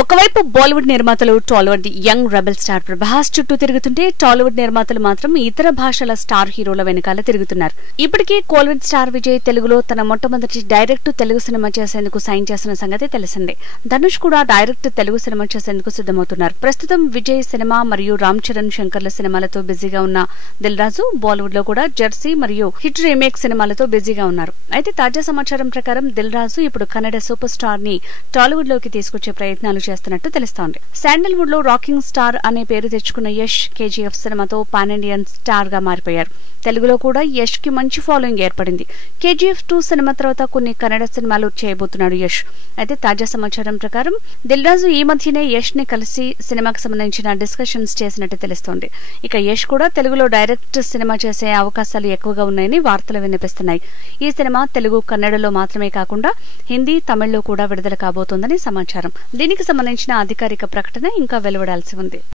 ఒకవైపు బాలీవుడ్ నిర్మాతలు Tollywood young rebel star Prabhas చుట్టూ తిరుగుతుంటే టాలీవుడ్ నిర్మాతలు మాత్రం ఇతర భాషల స్టార్ హీరోల వెనకాల తిరుగుతున్నారు. ఇప్పటికే కోలీవుడ్ స్టార్ విజయ్ తెలుగులో తన మొట్టమొదటి డైరెక్ట్ తెలుగు సినిమా చేసేందుకు సైన్ చేసిన సంగతి తెలిసిందే. ధనుష్ కూడా డైరెక్ట్ తెలుగు సినిమా చేసేందుకు సిద్దమవుతున్నారు. ప్రస్తుతం విజయ్ సినిమా మరియు రామ్ చరణ్ శంకర్ల సినిమాలతో బిజీగా ఉన్న దిల్ రాజు బాలీవుడ్ లో కూడా జెర్సీ మరియు హిట్ రీమేక్ సినిమాలతో బిజీగా ఉన్నారు. అయితే తాజా సమాచారం ప్రకారం దిల్ రాజు ఇప్పుడు కన్నడ సూపర్ స్టార్ ని టాలీవుడ్ లోకి తీసుకొచ్చే ప్రయత్నాలు చేస్తున్నట్టు తెలుస్తోంది. శాండల్వుడ్ లో రాకింగ్ స్టార్ అనే పేరు తెచ్చుకున్న యష్ కేజీఎఫ్ సినిమాతో పాన్ ఇండియన్ స్టార్ గా మారిపోయారు. తెలుగులో కూడా యష్ కి మంచి ఫాలోయింగ్ ఏర్పడింది. కేజీఎఫ్ 2 సినిమా తర్వాత కొన్ని కన్నడ సినిమాలు చేయబోతున్నాడు యష్. అయితే తాజా సమాచారం ప్రకారం దిల్ రాజు ఈ మధ్యనే యష్ ని కలిసి సినిమాకు సంబంధించిన డిస్కషన్స్ చేసినట్టు తెలుస్తోంది. ఇక యష్ కూడా తెలుగులో డైరెక్ట్ సినిమా చేసే అవకాశాలు ఎక్కువగా ఉన్నాయని వార్తలు వినిపిస్తున్నాయి. ఈ సినిమా తెలుగు, కన్నడలో మాత్రమే కాకుండా హిందీ, తమిళ్లో కూడా విడుదల కాబోతోందని సమాచారం. దీనికి సంబంధించిన అధికారిక ప్రకటన ఇంకా వెలువడాల్సి ఉంది.